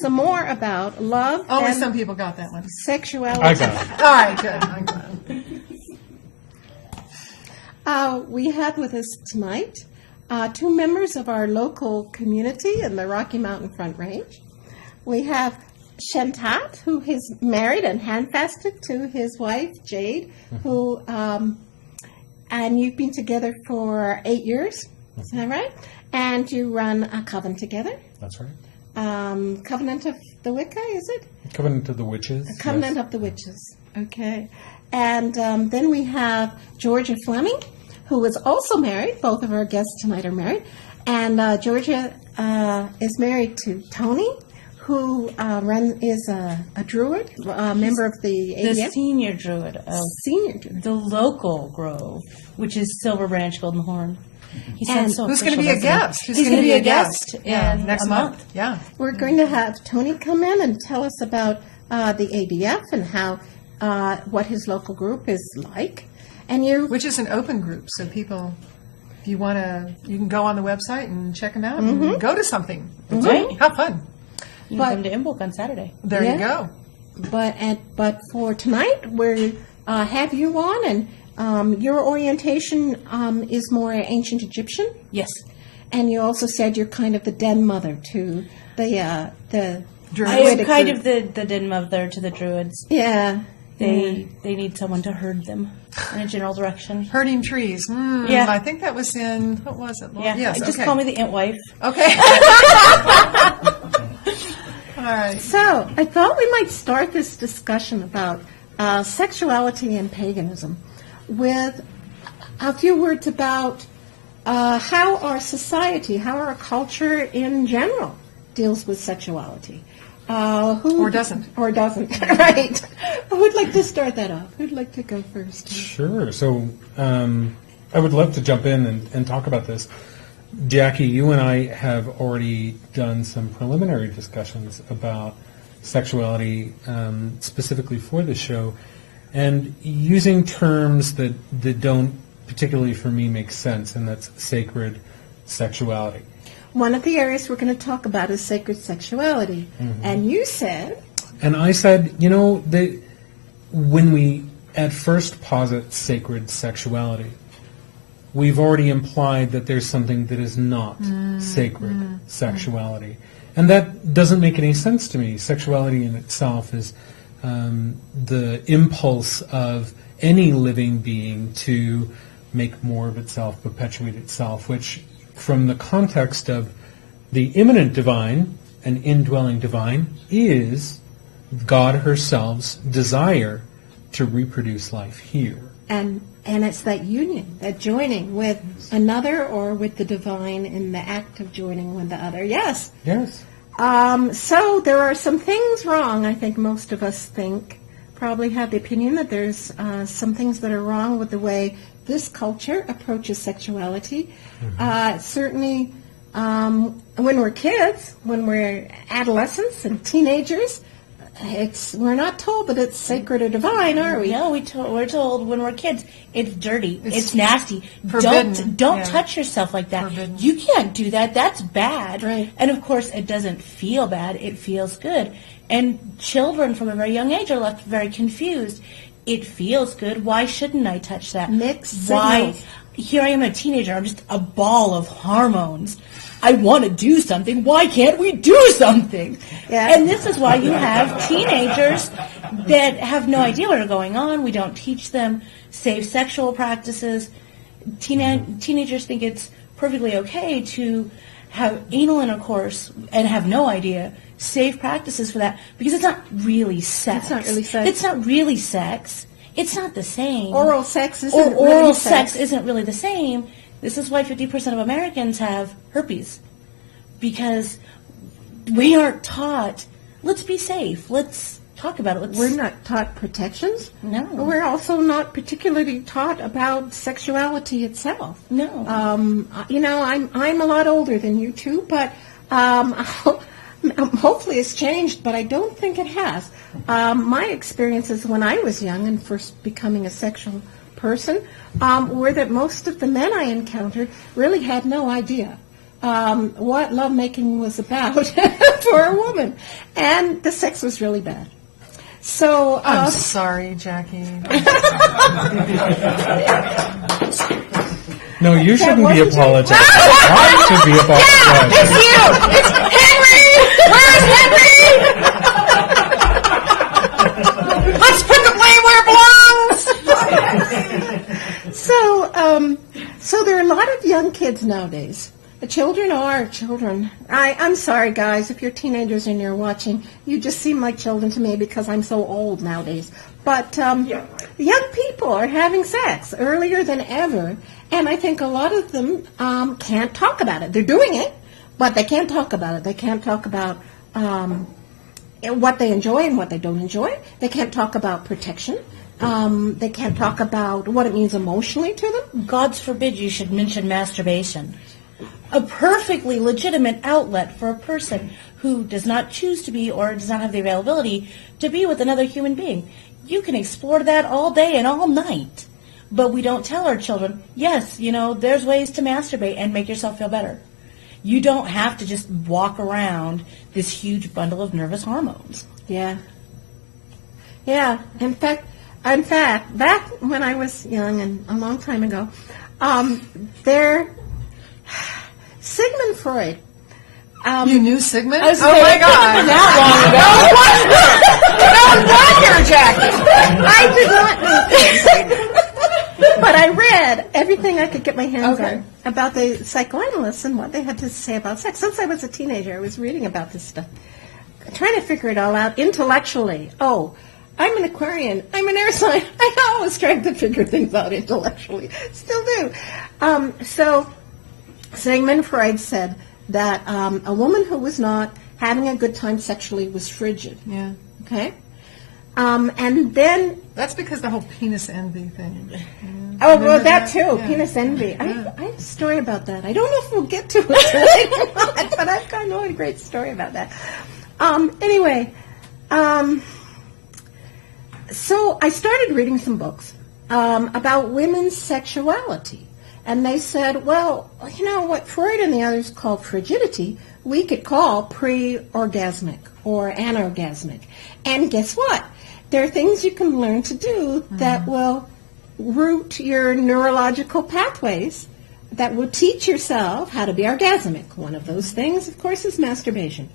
some more about love Only and some people got that one. sexuality. I got it. All right, good. I'm glad. We have with us tonight two members of our local community in the Rocky Mountain Front Range. We have Shentat, who is married and handfasted to his wife, Jade, who, and you've been together for 8 years, is that right? And you run a coven together. That's right. Covenant of the Wicca, is it? Covenant of the Witches. A Covenant of the Witches, okay. And then we have Georgia Fleming, who is also married. Both of our guests tonight are married. And Georgia is married to Tony, who is a druid, a member of the ADF. The senior druid of Senior druid. the local grove, which is Silver Branch Golden Horn. He And sounds so Who's going to official, be a doesn't he? guest? Who's He's gonna going to be a guest Yeah, in next a month. Yeah. We're going to have Tony come in and tell us about the ADF and how what his local group is like. And you, Which is an open group, so people, if you want to, you can go on the website and check them out and go to something. Right. Have fun. You But- can come to Imbolc on Saturday. There Yeah. you go. but for tonight, we have you on, and your orientation is more ancient Egyptian. Yes. And you also said you're kind of the den mother to the Druids. I am Druidic kind group. of the den mother to the druids. Yeah. They need someone to herd them in a general direction. Herding trees. Yeah. I think that was in, what was it? Yeah. Yes, Just okay. call me the ant wife. Okay. All right. So I thought we might start this discussion about sexuality and paganism with a few words about how our society, how our culture in general deals with sexuality. Or doesn't. Or doesn't, right. Who would like to start that off? Who'd like to go first? Sure. So I would love to jump in and talk about this. Jackie, you and I have already done some preliminary discussions about sexuality specifically for the show, and using terms that don't particularly for me make sense, and that's sacred sexuality. One of the areas we're going to talk about is sacred sexuality. And you said... And I said, that when we at first posit sacred sexuality, we've already implied that there's something that is not sacred sexuality. And that doesn't make any sense to me. Sexuality in itself is the impulse of any living being to make more of itself, perpetuate itself, which from the context of the immanent divine and indwelling divine is God herself's desire to reproduce life here. And it's that union, that joining with another or with the divine in the act of joining with the other. Yes. Yes. So there are some things wrong. I think most of us probably have the opinion that there's some things that are wrong with the way this culture approaches sexuality. Certainly when we're kids, when we're adolescents and teenagers, we're not told that it's sacred or divine, are we? No, we're told when we're kids, it's dirty, it's nasty. forbidden. Don't Yeah. touch yourself like that. Forbidden. You can't do that. That's bad. Right. And of course, it doesn't feel bad. It feels good. And children from a very young age are left very confused. It feels good. Why shouldn't I touch that? Mixed Why? signals. Here I am, a teenager. I'm just a ball of hormones. I want to do something. Why can't we do something? Yeah. And this is why you have teenagers that have no idea what are going on. We don't teach them safe sexual practices. Teenagers think it's perfectly okay to have anal intercourse and have no idea safe practices for that because it's not really sex. It's not really sex. It's not really sex. It's not the same. Oral sex isn't Or really oral sex. sex isn't really the same. This is why 50% of Americans have herpes. Because we aren't taught, let's be safe, let's talk about it. We're not taught protections. No. We're also not particularly taught about sexuality itself. No. I'm a lot older than you two, but hopefully it's changed, but I don't think it has. My experiences when I was young and first becoming a sexual person were that most of the men I encountered really had no idea what lovemaking was about for a woman. And the sex was really bad. So I'm sorry, Jackie. No, you shouldn't be apologizing. I should be apologizing. It's you! It's Henry! Where's Henry? Let's put the blame where it belongs! So there are a lot of young kids nowadays. The children are children. I'm sorry, guys, if you're teenagers and you're watching, you just seem like children to me because I'm so old nowadays. But young people are having sex earlier than ever, and I think a lot of them can't talk about it. They're doing it, but they can't talk about it. They can't talk about what they enjoy and what they don't enjoy. They can't talk about protection. They can't talk about what it means emotionally to them. God's forbid you should mention masturbation. A perfectly legitimate outlet for a person who does not choose to be or does not have the availability to be with another human being. You can explore that all day and all night. But we don't tell our children, yes, there's ways to masturbate and make yourself feel better. You don't have to just walk around this huge bundle of nervous hormones. Yeah. Yeah. In fact, back when I was young and a long time ago, Sigmund Freud. You knew Sigmund? I was Oh my God! That No wonder, Jackie. I did not know, but I read everything I could get my hands Okay. on about the psychoanalysts and what they had to say about sex. Since I was a teenager, I was reading about this stuff, trying to figure it all out intellectually. Oh, I'm an Aquarian. I'm an air sign. I always trying to figure things out intellectually. Still do. So Sigmund Freud said that a woman who was not having a good time sexually was frigid. Yeah. Okay? And then... That's because the whole penis envy thing. Oh, well, that too. Yeah. Penis envy. I have a story about that. I don't know if we'll get to it tonight or not, but I've got a great story about that. Anyway, so I started reading some books about women's sexuality. And they said, well, what Freud and the others called frigidity, we could call pre-orgasmic or anorgasmic. And guess what? There are things you can learn to do that will root your neurological pathways, that will teach yourself how to be orgasmic. One of those things, of course, is masturbation.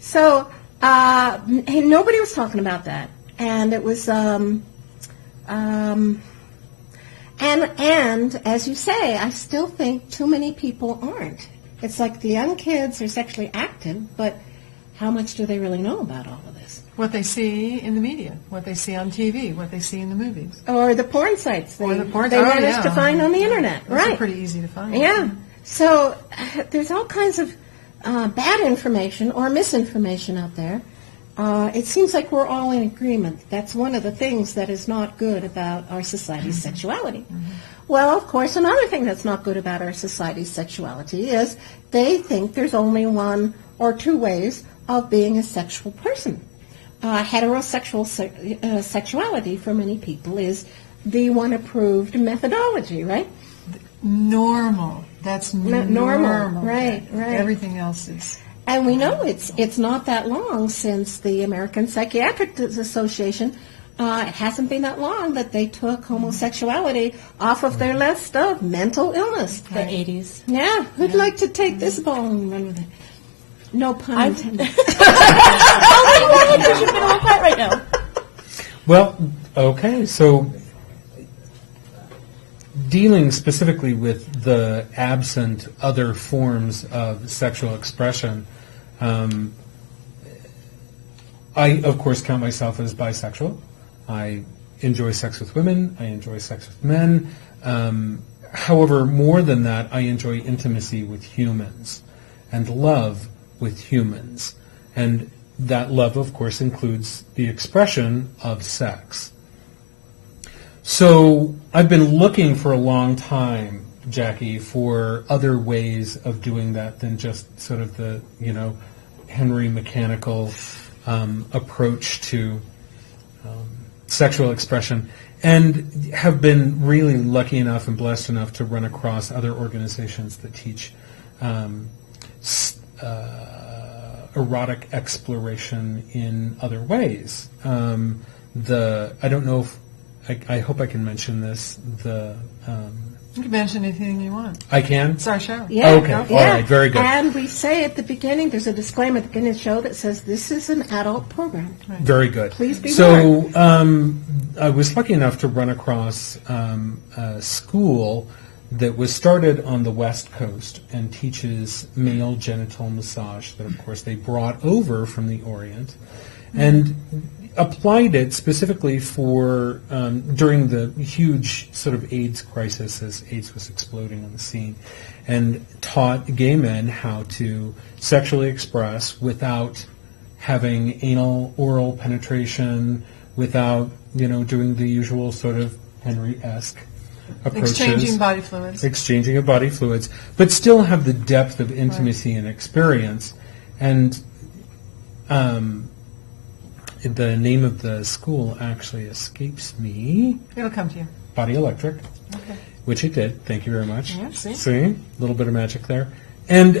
So nobody was talking about that. And it was... And as you say, I still think too many people aren't. It's like the young kids are sexually active, but how much do they really know about all of this? What they see in the media, what they see on TV, what they see in the movies. Or the porn sites they Oh, manage yeah. to find on the internet. Those are Right. pretty easy to find. Yeah. So there's all kinds of bad information or misinformation out there. It seems like we're all in agreement. That's one of the things that is not good about our society's sexuality. Well, of course, another thing that's not good about our society's sexuality is they think there's only one or two ways of being a sexual person. Heterosexual sexuality for many people is the one approved methodology, right? Normal. That's normal. Right, right. Everything else is... And we know it's not that long since the American Psychiatric Association, it hasn't been that long that they took homosexuality off of their list of mental illness. The 80s. Yeah, who'd like to take this ball and run with it? No pun intended. Oh, you should have been all quiet right now. Well, okay, so dealing specifically with the absent other forms of sexual expression, I, of course, count myself as bisexual. I enjoy sex with women. I enjoy sex with men. However, more than that, I enjoy intimacy with humans and love with humans. And that love, of course, includes the expression of sex. So I've been looking for a long time, Jackie, for other ways of doing that than just sort of the, Henry mechanical approach to sexual expression, and have been really lucky enough and blessed enough to run across other organizations that teach erotic exploration in other ways. I don't know if I hope I can mention this. You can mention anything you want. I can? It's our show. Yeah. Okay. Yeah. All right. Very good. And we say at the beginning, there's a disclaimer at the beginning of the show that says this is an adult program. Very good. Please be So I was lucky enough to run across a school that was started on the West Coast and teaches male genital massage that, of course, they brought over from the Orient and applied it specifically for during the huge sort of AIDS crisis as AIDS was exploding on the scene, and taught gay men how to sexually express without having anal oral penetration, without doing the usual sort of Henry-esque approaches. Exchanging of body fluids, but still have the depth of intimacy and experience. And the name of the school actually escapes me. It'll come to you. Body Electric, Okay. which it did. Thank you very much. Yeah, see? A little bit of magic there. And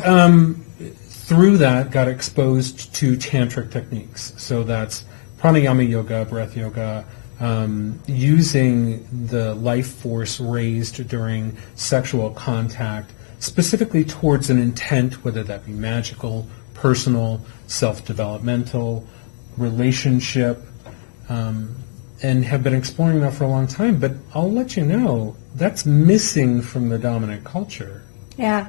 through that, got exposed to tantric techniques. So that's pranayama yoga, breath yoga, using the life force raised during sexual contact, specifically towards an intent, whether that be magical, personal, self-developmental, relationship, and have been exploring that for a long time. But I'll let you know, that's missing from the dominant culture. Yeah.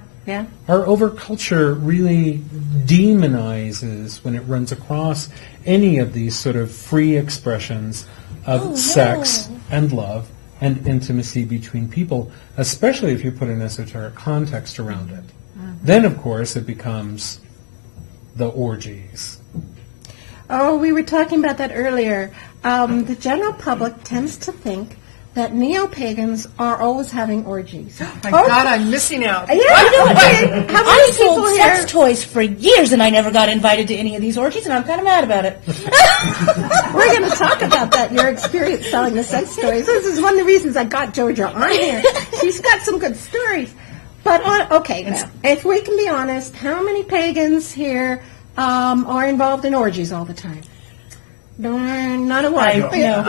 Our overculture really demonizes when it runs across any of these sort of free expressions of sex and love and intimacy between people, especially if you put an esoteric context around it. Then, of course, it becomes the orgies. Oh, we were talking about that earlier. The general public tends to think that neo-pagans are always having orgies. My God, I'm missing out. Yeah, how many I people sold here? sex toys for years, and I never got invited to any of these orgies, and I'm kind of mad about it. We're going to talk about that, your experience selling the sex toys. This is one of the reasons I got Georgia on here. She's got some good stories. But, okay, now, if we can be honest, how many pagans here are involved in orgies all the time? No, not a one. No. You're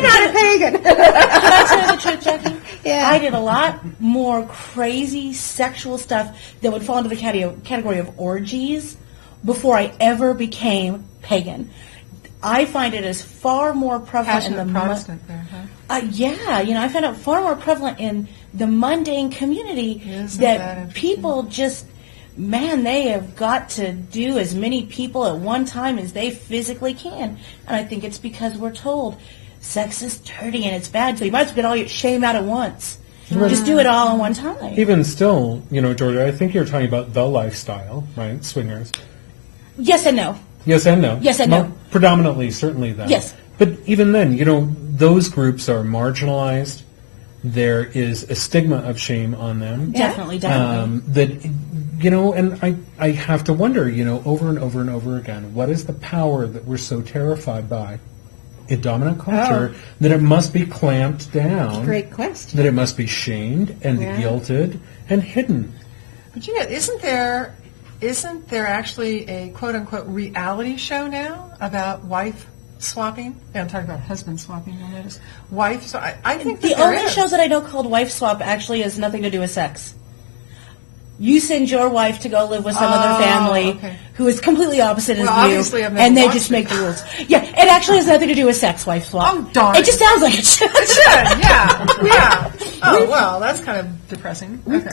not a pagan. Can I tell you the truth, Jackie? Yeah. I did a lot more crazy sexual stuff that would fall into the category of orgies before I ever became pagan. I find it as far more prevalent in the Protestant there, huh? Yeah, I found it far more prevalent in the mundane community Isn't that that interesting? people just, man, they have got to do as many people at one time as they physically can. And I think it's because we're told sex is dirty and it's bad, so you might as well get all your shame out at once. Just do it all at one time. Even still, Georgia, I think you're talking about the lifestyle, right? Swingers. Yes and no. Yes and no. Yes and no. Predominantly, certainly that. Yes. But even then, those groups are marginalized. There is a stigma of shame on them. Definitely. That, and I have to wonder, over and over and over again, what is the power that we're so terrified by in dominant culture that it must be clamped down? Great question. That it must be shamed and guilted and hidden. But isn't there actually a quote-unquote reality show now about wife swapping? Yeah, I'm talking about husband swapping. Wife. So I think The that there only is. show that I know called Wife Swap actually has nothing to do with sex. You send your wife to go live with some other family who is completely opposite as obviously you, I've never and they watched just it. make the rules. Yeah, it actually has nothing to do with sex, Wife Swap. Oh, darn. It just sounds like it should. It should, yeah. Oh, well, that's kind of depressing. Okay.